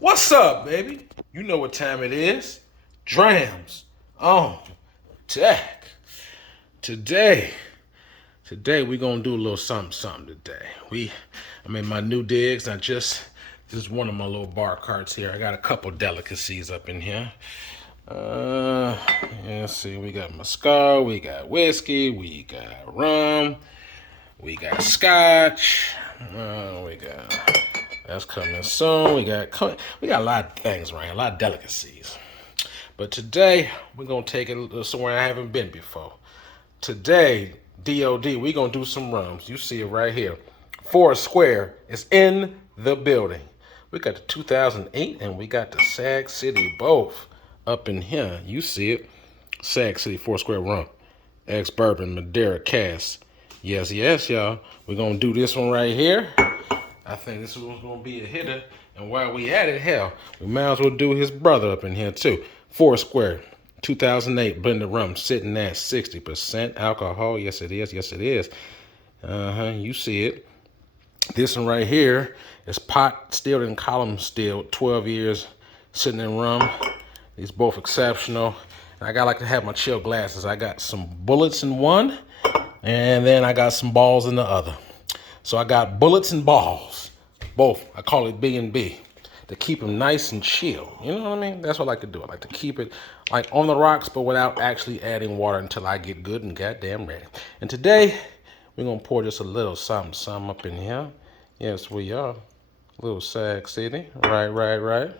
What's up, baby? You know what time it is. Drams on deck. Today, today we gonna do a little something today. I'm in my new digs. This is one of my little bar carts here. I got a couple delicacies up in here. Uh, let's see. We got mezcal, we got whiskey, we got rum, we got scotch. We got that's coming soon. We got a lot of things right, a lot of delicacies. But today we're gonna take it somewhere I haven't been before. Today, DOD, we're gonna do some rums. You see it right here. Foursquare is in the building. We got the 2008 and we got the Sagacity both up in here. You see it. Sagacity Foursquare Rum. Ex-bourbon Madeira cast. Yes, yes, y'all. We're gonna do this one right here. I think this one's gonna be a hitter. And while we at it, hell, we might as well do his brother up in here too. Foursquare, 2008 blended rum, sitting at 60% alcohol. Yes, it is. Yes, it is. You see it. This one right here is pot stilled and column stilled, 12 years, sitting in rum. These both exceptional. And I like to have my chill glasses. I got some bullets in one, and then I got some balls in the other. So I got bullets and balls, both. I call it B and B, to keep them nice and chill. You know what I mean? That's what I like to do. I like to keep it like on the rocks, but without actually adding water until I get good and goddamn ready. And today, we're gonna pour just a little something up in here. Yes, we are. A little Sagacity. Right.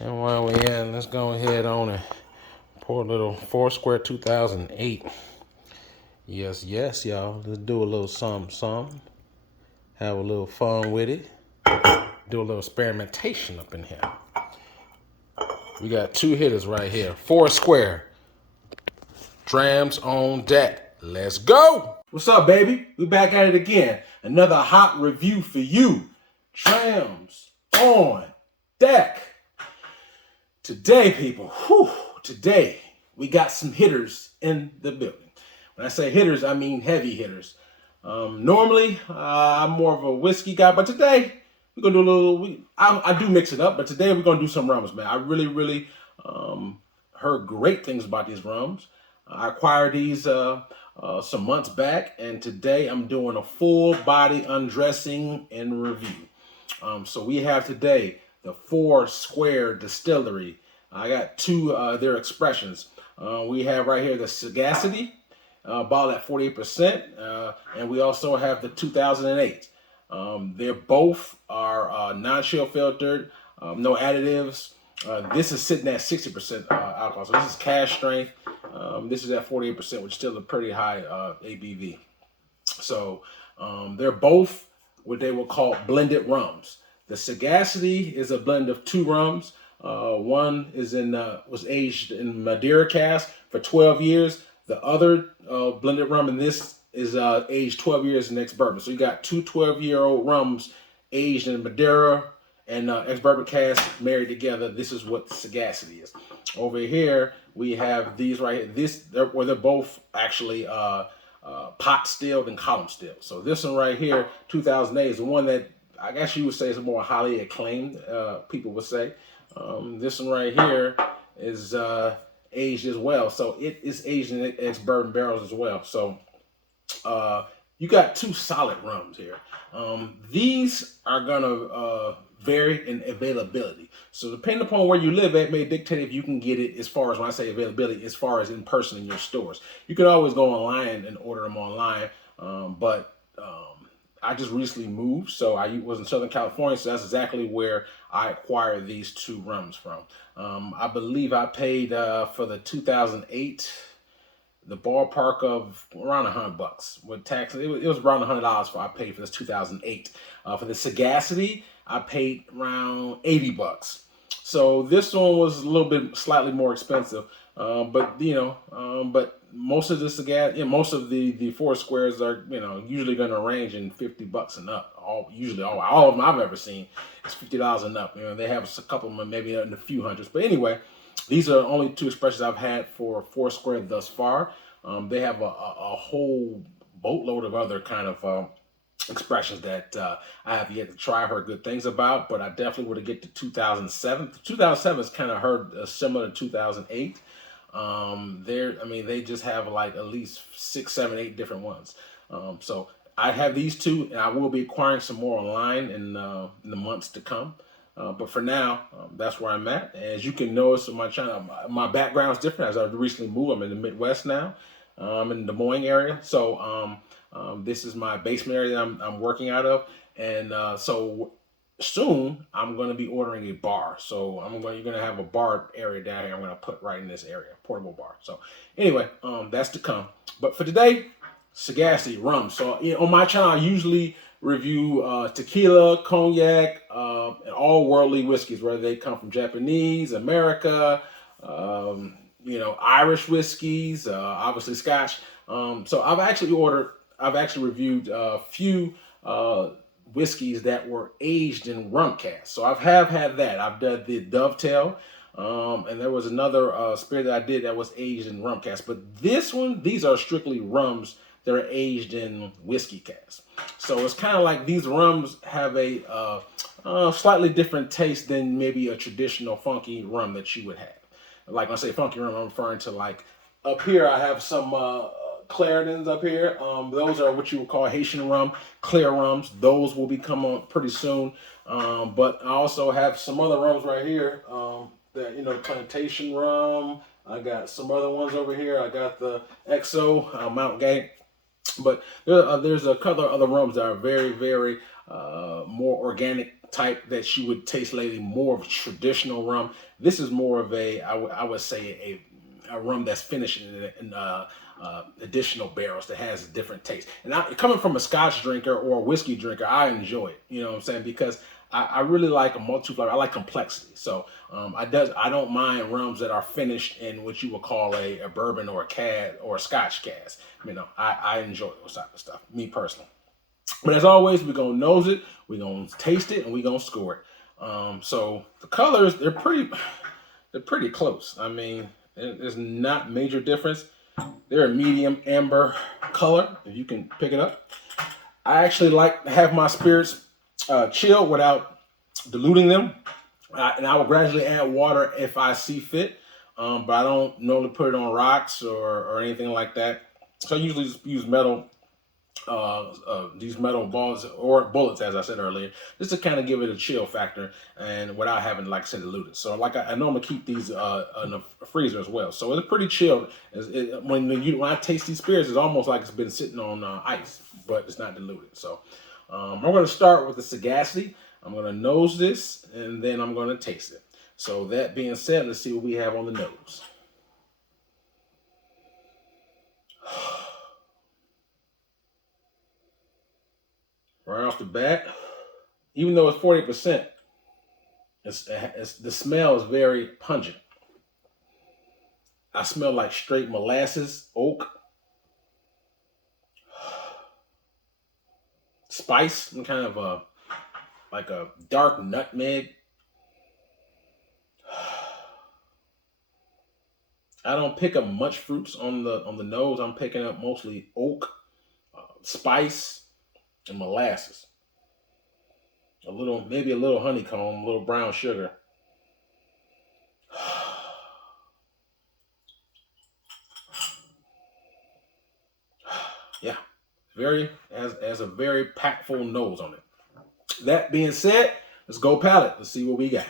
And while we in, let's go ahead on and pour a little Foursquare 2008. Yes, y'all. Let's do a little something. Have a little fun with it. Do a little experimentation up in here. We got two hitters right here. Foursquare. Drams on deck. Let's go. What's up, baby? We back at it again. Another hot review for you. Drams on deck. Today, people. Today, we got some hitters in the building. When I say hitters, I mean heavy hitters. Normally, I'm more of a whiskey guy, but today we're gonna do a little. I do mix it up, but today we're gonna do some rums, man. I really heard great things about these rums. I acquired these some months back, and today I'm doing a full body undressing and review. So we have today the Foursquare Distillery. I got two their expressions. We have right here the Sagacity. Bottled at 48%, and we also have the 2008. They're both are non-chill filtered, no additives. This is sitting at 60% alcohol, so this is cash strength. This is at 48%, which is still a pretty high ABV. So they're both what they will call blended rums. The Sagacity is a blend of two rums. One is was aged in Madeira cask for 12 years. The other blended rum in this is aged 12 years in ex-bourbon. So you got two 12-year-old rums aged in Madeira and ex-bourbon cask married together. This is what the Sagacity is. Over here, we have these right here. They're both actually pot stilled and column stilled. So this one right here, 2008, is the one that I guess you would say is more highly acclaimed, people would say. This one right here is aged as well. So it is aged in ex-bourbon barrels as well. So you got two solid rums here. These are gonna vary in availability. So depending upon where you live at may dictate if you can get it, as far as when I say availability, as far as in person in your stores. You can always go online and order them online, but I just recently moved, so I was in Southern California, so that's exactly where I acquired these two rums from. I believe I paid for the 2008, the ballpark of around $100 with tax. It was around $100 for I paid for this 2008. For the Sagacity, I paid around $80. So this one was a little bit slightly more expensive, but most of most of the Foursquares are usually going to range in $50 and up. All of them I've ever seen is $50 and up. They have a couple of them maybe in a few hundreds, but anyway, these are only two expressions I've had for Foursquare thus far. They have a whole boatload of other kind of expressions that I have yet to try. Heard good things about, but I definitely would have get to 2007. 2007 is kind of heard similar to 2008. I mean, they just have like at least 6, 7, 8 different ones. So I have these two, and I will be acquiring some more online in the months to come. But for now, that's where I'm at. As you can notice on my channel, my background is different. As I recently moved, I'm in the Midwest now, in the Des Moines area. So this is my basement area that I'm working out of, and so soon I'm going to be ordering a bar. So you're going to have a bar area down here. I'm going to put right in this area, portable bar. So anyway, that's to come. But for today, Sagacity Rum. So on my channel, I usually review tequila, cognac, and all worldly whiskeys, whether they come from Japanese, America, Irish whiskeys, obviously Scotch. So I've actually reviewed a few whiskeys that were aged in rum casks. So I have had that. I've done the Dovetail, and there was another spirit that I did that was aged in rum casks. But these are strictly rums that are aged in whiskey casks. So it's kind of like these rums have a slightly different taste than maybe a traditional funky rum that you would have. Like when I say funky rum, I'm referring to like up here I have some Claridans up here. Those are what you would call Haitian rum, clear rums. Those will be coming pretty soon. But I also have some other rums right here. That plantation rum. I got some other ones over here. I got the XO Mount Gay. But there's a couple of other rums that are very, very more organic type that you would taste lately, more of a traditional rum. This is more of I would say a rum that's finished in additional barrels that has a different taste. And coming from a Scotch drinker or a whiskey drinker, I enjoy it. You know what I'm saying? Because I really like a multi-flavor. I like complexity. So I don't mind rums that are finished in what you would call a bourbon or a cad or a Scotch cask. I enjoy those type of stuff, me personally. But as always, we're gonna nose it, we're gonna taste it, and we're gonna score it. So the colors, they're pretty close. I mean, there's not major difference. They're a medium amber color, if you can pick it up. I actually like to have my spirits chill without diluting them. And I will gradually add water if I see fit. But I don't normally put it on rocks or anything like that. So I usually just use these metal balls or bullets, as I said earlier, just to kind of give it a chill factor and without having, like I said, diluted. So like I normally keep these in the freezer as well. So it's pretty chilled. When I taste these spirits, it's almost like it's been sitting on ice, but it's not diluted. So I'm going to start with the Sagacity. I'm going to nose this and then I'm going to taste it. So that being said, let's see what we have on the nose. Right off the bat, even though it's 40%, the smell is very pungent. I smell like straight molasses, oak, spice, and kind of like a dark nutmeg. I don't pick up much fruits on the nose. I'm picking up mostly oak, spice, and molasses. Maybe a little honeycomb, a little brown sugar. Yeah, has a very packful nose on it. That being said, let's go palate. Let's see what we got.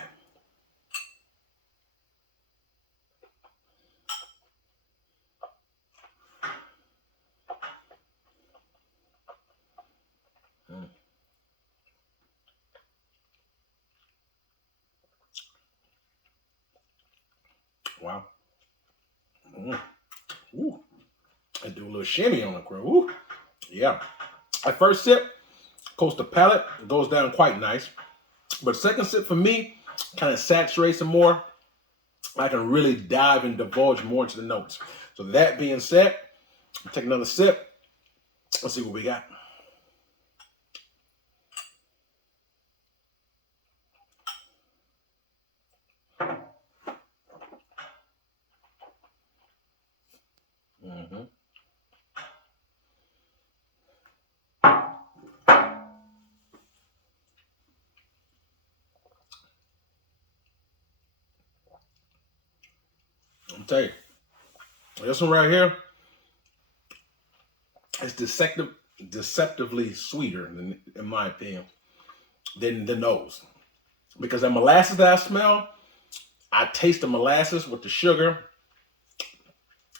Wow. Ooh. I do a little shimmy on the grill. Ooh. Yeah. At first sip, coats the palate, it goes down quite nice. But second sip for me, kind of saturates it more. I can really dive and divulge more into the notes. So that being said, take another sip. Let's see what we got. tell you, this one right here is deceptively sweeter, in my opinion, than those. Because the molasses that I smell, I taste the molasses with the sugar.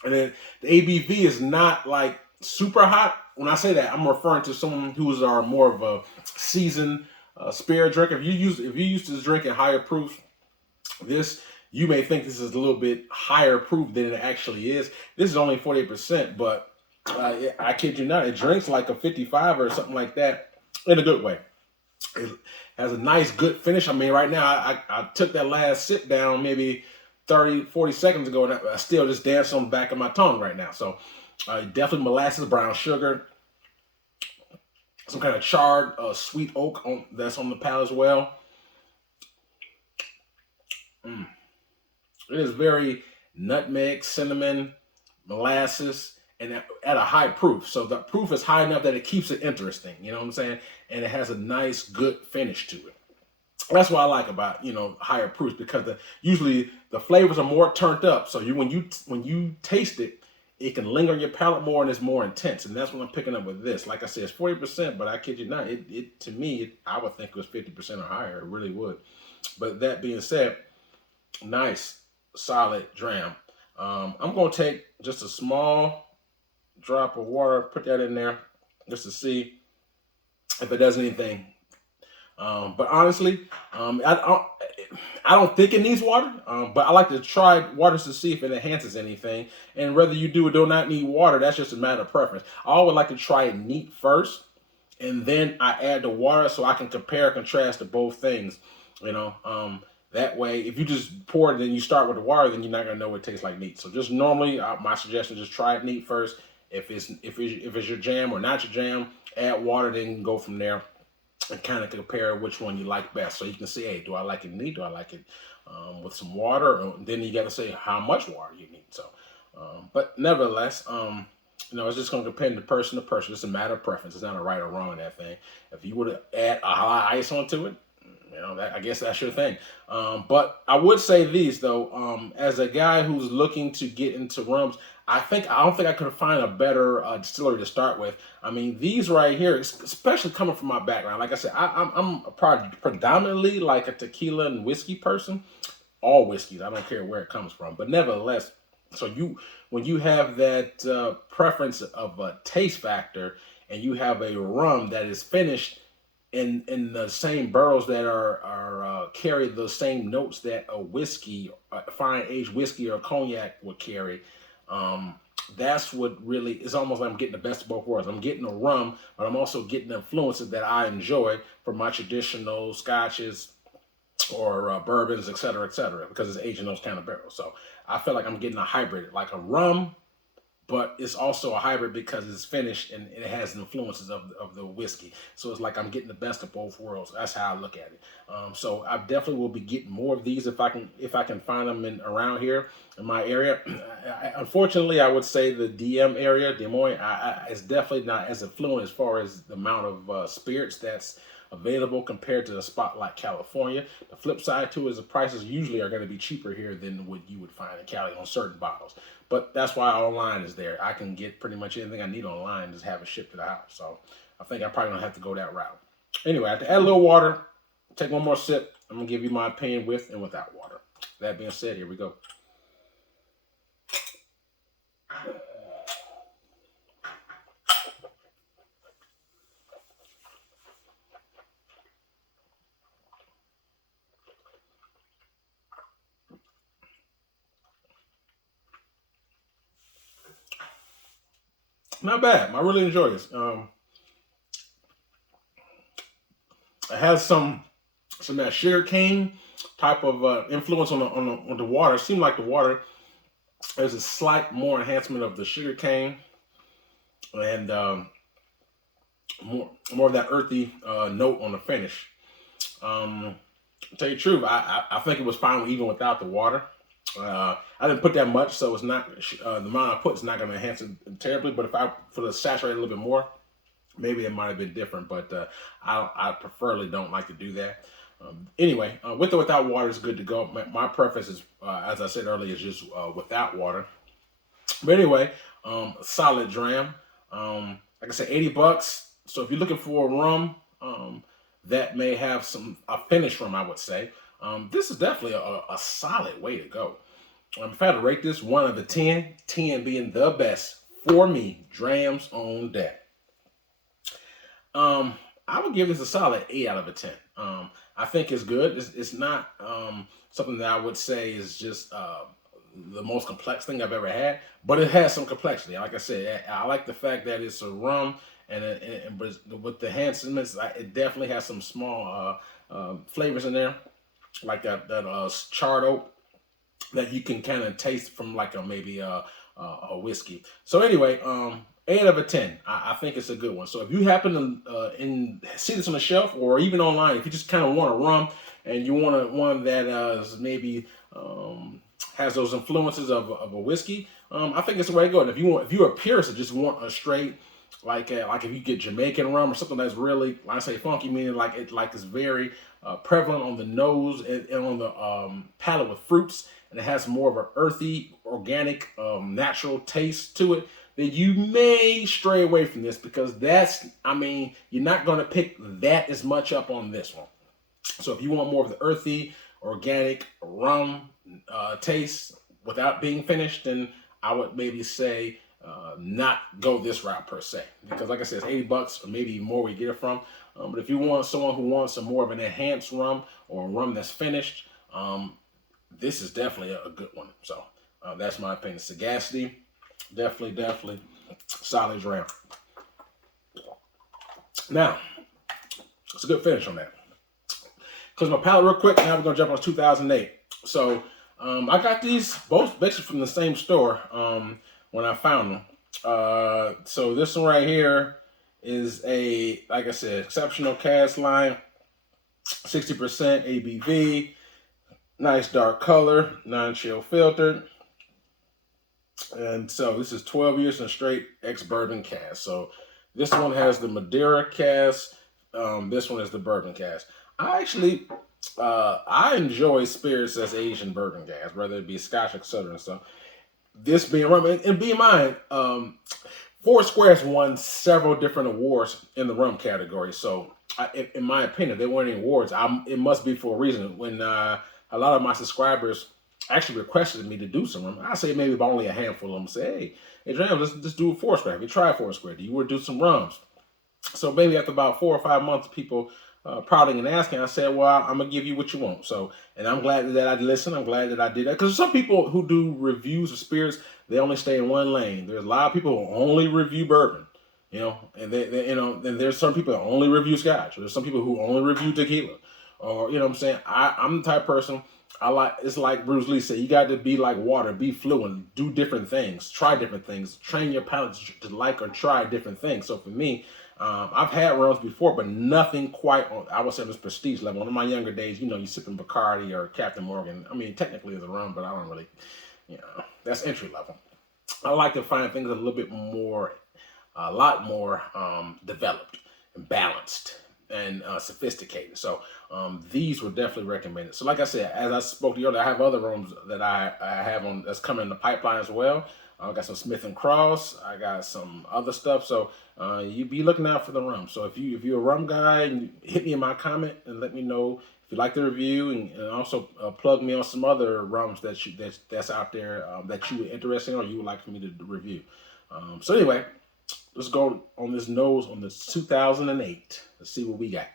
And then the ABV is not like super hot. When I say that, I'm referring to someone who's more of a seasoned spirit drinker. If you used to drinking higher proof, this you may think this is a little bit higher proof than it actually is. This is only 48%, but I kid you not, it drinks like a 55 or something like that in a good way. It has a nice, good finish. I mean, right now, I took that last sip down maybe 30, 40 seconds ago, and I still just dance on the back of my tongue right now. So definitely molasses, brown sugar, some kind of charred sweet oak that's on the palate as well. It is very nutmeg, cinnamon, molasses, and at a high proof. So the proof is high enough that it keeps it interesting. You know what I'm saying? And it has a nice, good finish to it. That's what I like about higher proofs, because usually the flavors are more turned up. So when you taste it, it can linger on your palate more and it's more intense. And that's what I'm picking up with this. Like I said, it's 40%, but I kid you not, it to me, I would think it was 50% or higher. It really would. But that being said, nice, solid dram. I'm going to take just a small drop of water, put that in there just to see if it does anything. But honestly, I don't think it needs water, but I like to try waters to see if it enhances anything. And whether you do or do not need water, that's just a matter of preference. I always like to try it neat first, and then I add the water so I can compare and contrast to both things. That way, if you just pour it and then you start with the water, then you're not gonna know what it tastes like neat. So just normally, my suggestion is just try it neat first. If it's your jam or not your jam, add water, then go from there and kind of compare which one you like best. So you can say, hey, do I like it neat? Do I like it with some water? And then you got to say how much water you need. So, but nevertheless, it's just going to depend on person to person. It's a matter of preference. It's not a right or wrong in that thing. If you would add a lot of ice onto it, I guess that's your thing. But I would say these though, as a guy who's looking to get into rums, I don't think I could find a better distillery to start with. I mean, these right here, especially coming from my background, like I said, I'm predominantly like a tequila and whiskey person. All whiskeys, I don't care where it comes from, but nevertheless, so when you have that preference of a taste factor, and you have a rum that is finished in the same barrels that are carry the same notes that a whiskey, a fine aged whiskey or cognac would carry. That's what really is almost like I'm getting the best of both worlds. I'm getting a rum, but I'm also getting the influences that I enjoy from my traditional scotches or bourbons, et cetera, because it's aged in those kind of barrels. So I feel like I'm getting a hybrid, like a rum, but it's also a hybrid because it's finished and it has influences of the whiskey. So it's like I'm getting the best of both worlds. That's how I look at it. So I definitely will be getting more of these if I can find them around here in my area. Unfortunately, I would say the DM area, Des Moines, is definitely not as affluent as far as the amount of spirits that's available compared to a spot like California. The flip side to it is the prices usually are going to be cheaper here than what you would find in Cali on certain bottles. But that's why online is there. I can get pretty much anything I need online, just have it shipped to the house. So I think I probably don't have to go that route. Anyway, I have to add a little water, take one more sip. I'm going to give you my opinion with and without water. That being said, here we go. Not bad. I really enjoy this. It has some of that sugar cane type of influence on the water. It seemed like the water, there's a slight more enhancement of the sugar cane and more of that earthy note on the finish. To tell you the truth, I think it was fine even without the water. I didn't put that much, so it's not the amount I put is not going to enhance it terribly. But if I for the saturate a little bit more, maybe it might have been different. But I preferably don't like to do that. Anyway, with or without water is good to go. My preference is, as I said earlier, is just without water. But anyway, solid dram. Like I said, $80. So if you're looking for a rum that may have a finish rum, I would say this is definitely a solid way to go. If I had to rate this 1 out of 10, 10 being the best for me, drams on deck. I would give this a solid 8 out of 10. I think it's good. It's not something that I would say is just the most complex thing I've ever had, but it has some complexity. Like I said, I like the fact that it's a rum, and with the handsomeness, it definitely has some small flavors in there, like that charred oak that you can kind of taste from like maybe a whiskey. So anyway, 8 out of 10. I think it's a good one. So if you happen to see this on the shelf or even online, if you just kind of want a rum and you want one that is maybe has those influences of a whiskey, I think it's the way to go. And if you're a purist that just want a straight, like if you get Jamaican rum or something that's really, when I say funky, meaning like it's very prevalent on the nose and on the palate with fruits, and it has more of an earthy, organic, natural taste to it, then you may stray away from this, because you're not going to pick that as much up on this one. So if you want more of the earthy, organic rum taste without being finished, then I would maybe say not go this route per se, because like I said, it's $80 or maybe more where you get it from. But if you want someone who wants some more of an enhanced rum or a rum that's finished, this is definitely a good one. So that's my opinion. Sagacity, definitely solid dram. Now, it's a good finish on that. Close my palate real quick. Now we're gonna jump on 2008. So I got these both basically from the same store when I found them. So this one right here is like I said, exceptional cask line, 60% ABV, nice dark color, non-chill filtered. And so this is 12 years in straight ex-bourbon cask. So this one has the Madeira cask. This one is the bourbon cask. I enjoy spirits as Asian bourbon cask, whether it be Scotch, etc. and stuff. This being rum, and be in mind, Foursquare has won several different awards in the rum category. So, in my opinion, they won any awards, it must be for a reason. When a lot of my subscribers actually requested me to do some rum, I say maybe about only a handful of them say, hey, Drams, let's do a Foursquare. Have you tried Foursquare? Do you want to do some rums? So maybe after about 4 or 5 months, people prodding and asking, I said, well, I'm going to give you what you want. So, and I'm glad that I listened. I'm glad that I did that. Because some people who do reviews of spirits, they only stay in one lane. There's a lot of people who only review bourbon, and then there's some people that only review Scotch. Or there's some people who only review tequila. Or, what I'm saying? I'm the type of person, it's like Bruce Lee said, you got to be like water, be fluent, do different things, try different things, train your palate to like or try different things. So for me, I've had rums before, but nothing quite on, I would say, this prestige level. In my younger days, you sipping Bacardi or Captain Morgan. I mean, technically it's a rum, but I don't really, that's entry level. I like to find things a lot more developed and balanced and sophisticated. So these were definitely recommended. So like I said, as I spoke to you earlier, I have other rums that I have on that's coming in the pipeline as well. I got some Smith and Cross. I got some other stuff. So you be looking out for the rum. So if you're a rum guy, hit me in my comment and let me know if you like the review, and also plug me on some other rums that's out there that you were interested in or you would like for me to review. So anyway, let's go on this nose on this 2008. Let's see what we got.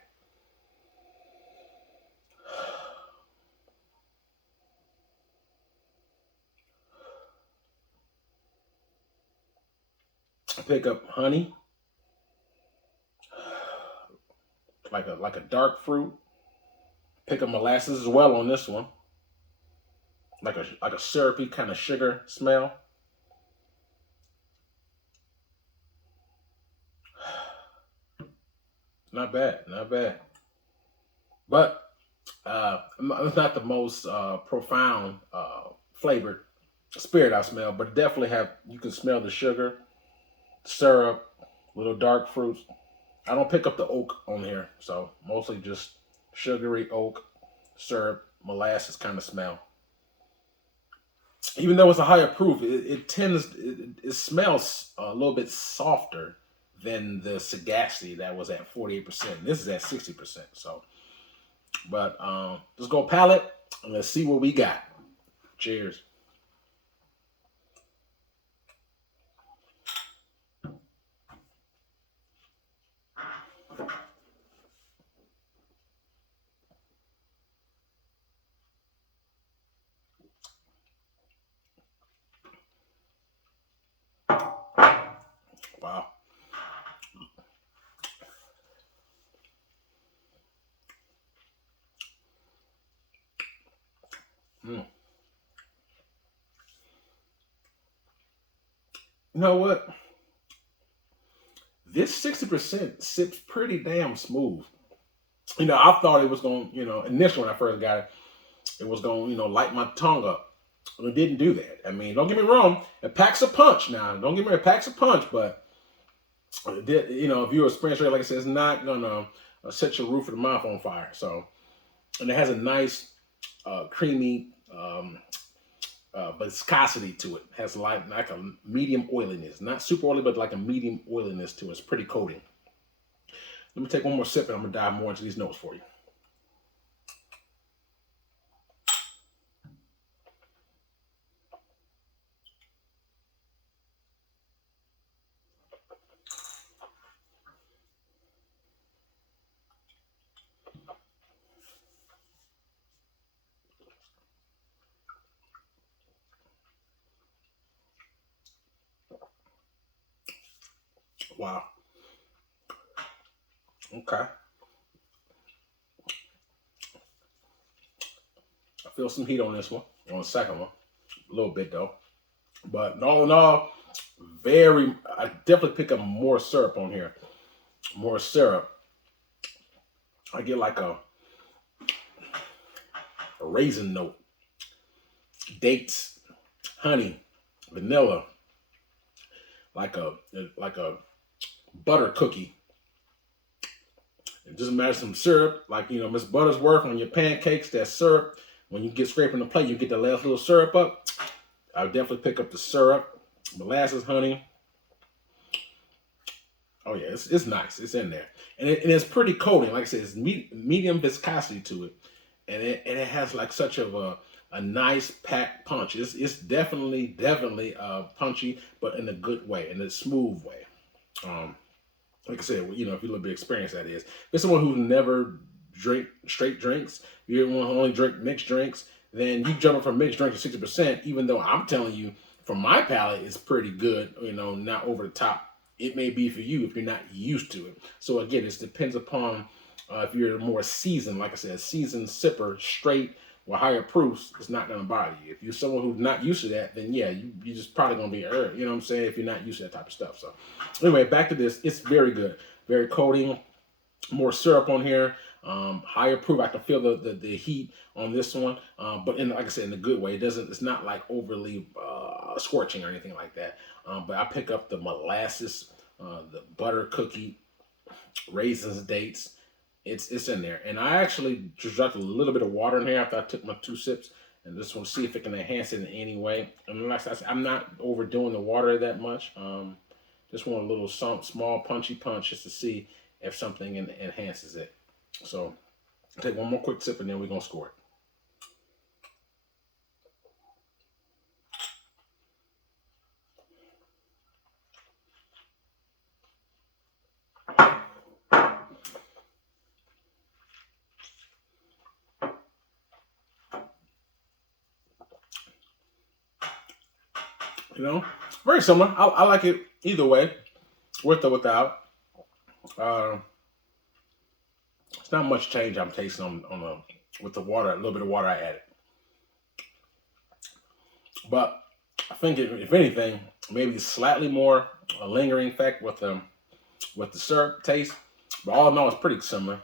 Pick up honey, like a dark fruit. Pick up molasses as well on this one, like a syrupy kind of sugar smell. Not bad, not bad. But it's not the most profound flavored spirit I smell, but definitely you can smell the sugar, syrup, little dark fruits. I don't pick up the oak on here, so mostly just sugary oak, syrup, molasses kind of smell. Even though it's a higher proof, it smells a little bit softer than the Sagacity that was at 48%. This is at 60%. So, but let's go palate and let's see what we got. Cheers. Wow. Mm. You know what? This 60% sips pretty damn smooth. I thought it was going, initially when I first got it, it was going, light my tongue up. And it didn't do that. I mean, don't get me wrong, it packs a punch now. Don't get me wrong, it packs a punch, but, if you're experienced, like I said, it's not going to set your roof of the mouth on fire. So, and it has a nice, creamy, viscosity to it. It has like a medium oiliness. Not super oily, but like a medium oiliness to it. It's pretty coating. Let me take one more sip and I'm going to dive more into these notes for you. Wow. Okay. I feel some heat on this one, on the second one. A little bit though. But all in all, I definitely pick up more syrup on here. More syrup. I get like a raisin note. Dates, honey, vanilla, like a butter cookie. And just imagine some syrup, like Miss Buttersworth on your pancakes. That syrup, when you get scraping the plate, you get the last little syrup up. I would definitely pick up the syrup, molasses, honey. Oh yeah, it's nice. It's in there, and it's pretty coating. Like I said, it's medium viscosity to it, and it has like such of a nice packed punch. It's definitely punchy, but in a good way, in a smooth way. Um, like I said, if you're a little bit experienced, that is. If it's someone who's never drink straight drinks, you want to only drink mixed drinks, then you jump from mixed drink to 60%. Even though I'm telling you, from my palate, it's pretty good. Not over the top. It may be for you if you're not used to it. So again, it depends upon if you're more seasoned. Like I said, seasoned sipper, straight or higher proofs, it's not going to bother you. If you're someone who's not used to that, then yeah, you're just probably going to be hurt. You know what I'm saying? If you're not used to that type of stuff. So anyway, back to this. It's very good. Very coating. More syrup on here. Higher proof. I can feel the heat on this one. But like I said, in a good way. It's not like overly scorching or anything like that. But I pick up the molasses, the butter cookie, raisins, dates. It's in there. And I actually just dropped a little bit of water in here after I took my 2 sips. And just want to see if it can enhance it in any way. And like I said, I'm not overdoing the water that much. Just want a little small punchy punch just to see if something enhances it. So take one more quick sip and then we're going to score it. Very similar. I like it either way, with or without. It's not much change I'm tasting with the water, a little bit of water I added. But I think if anything, maybe slightly more a lingering effect with the syrup taste. But all in all, it's pretty similar.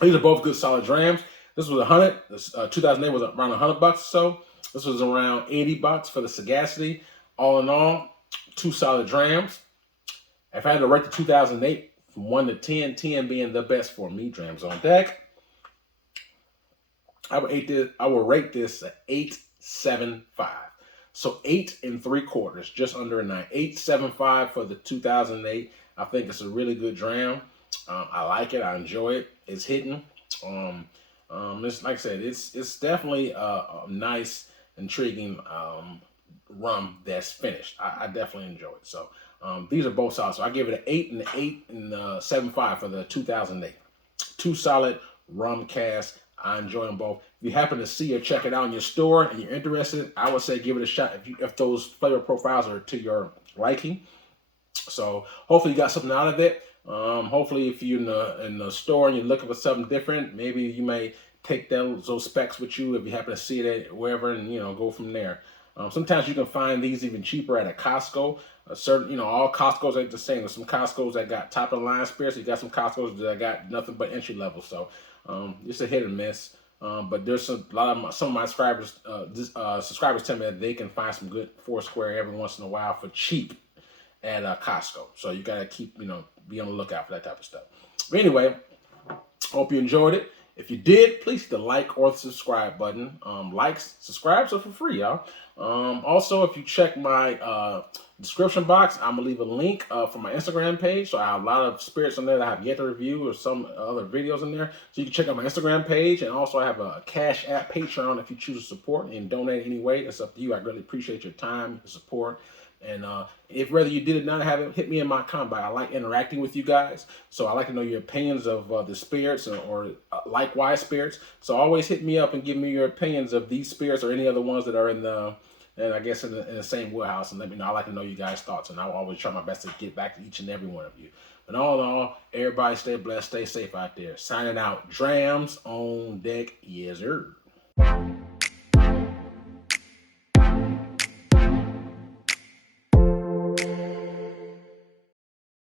These are both good solid drams. This was 100. 2008 was around $100 or so. This was around $80 for the Sagacity. All in all, 2 solid drams. If I had to rate the 2008 from 1 to 10, 10 being the best for me, drams on deck. I will rate this a 8.75. So 8 3/4, just under a 9. 8.75 for the 2008. I think it's a really good dram. I like it. I enjoy it. It's hitting. It's like I said, it's definitely a nice, intriguing rum that's finished. I definitely enjoy it. So these are both solid. So I give it an 8 and an 8.75 for the 2008. Two solid rum casks. I enjoy them both. If you happen to see or check it out in your store and you're interested, I would say give it a shot if those flavor profiles are to your liking. So hopefully you got something out of it. Hopefully if you're in the store and you're looking for something different, maybe you may take those specs with you if you happen to see it wherever, and go from there. Sometimes you can find these even cheaper at a Costco. All Costco's ain't the same. There's some Costco's that got top of the line spirits. You got some Costco's that got nothing but entry level. So it's a hit and miss. But there's some of my subscribers tell me that they can find some good Foursquare every once in a while for cheap at Costco. So you gotta keep be on the lookout for that type of stuff. But anyway, hope you enjoyed it. If you did, please hit the like or the subscribe button. Likes, subscribes are for free, y'all. Also, if you check my description box, I'm gonna leave a link for my Instagram page. So I have a lot of spirits on there that I have yet to review, or some other videos in there. So you can check out my Instagram page, and also I have a Cash App Patreon if you choose to support and donate anyway. It's up to you. I really appreciate your time, your support. And if whether you did it or not, have it hit me in my comment. I like interacting with you guys, so I like to know your opinions of the spirits or likewise spirits. So always hit me up and give me your opinions of these spirits or any other ones that are in the same warehouse, and let me know. I like to know you guys' thoughts, and I'll always try my best to get back to each and every one of you. But all in all, everybody stay blessed, stay safe out there. Signing out, Drams on deck, yes sir.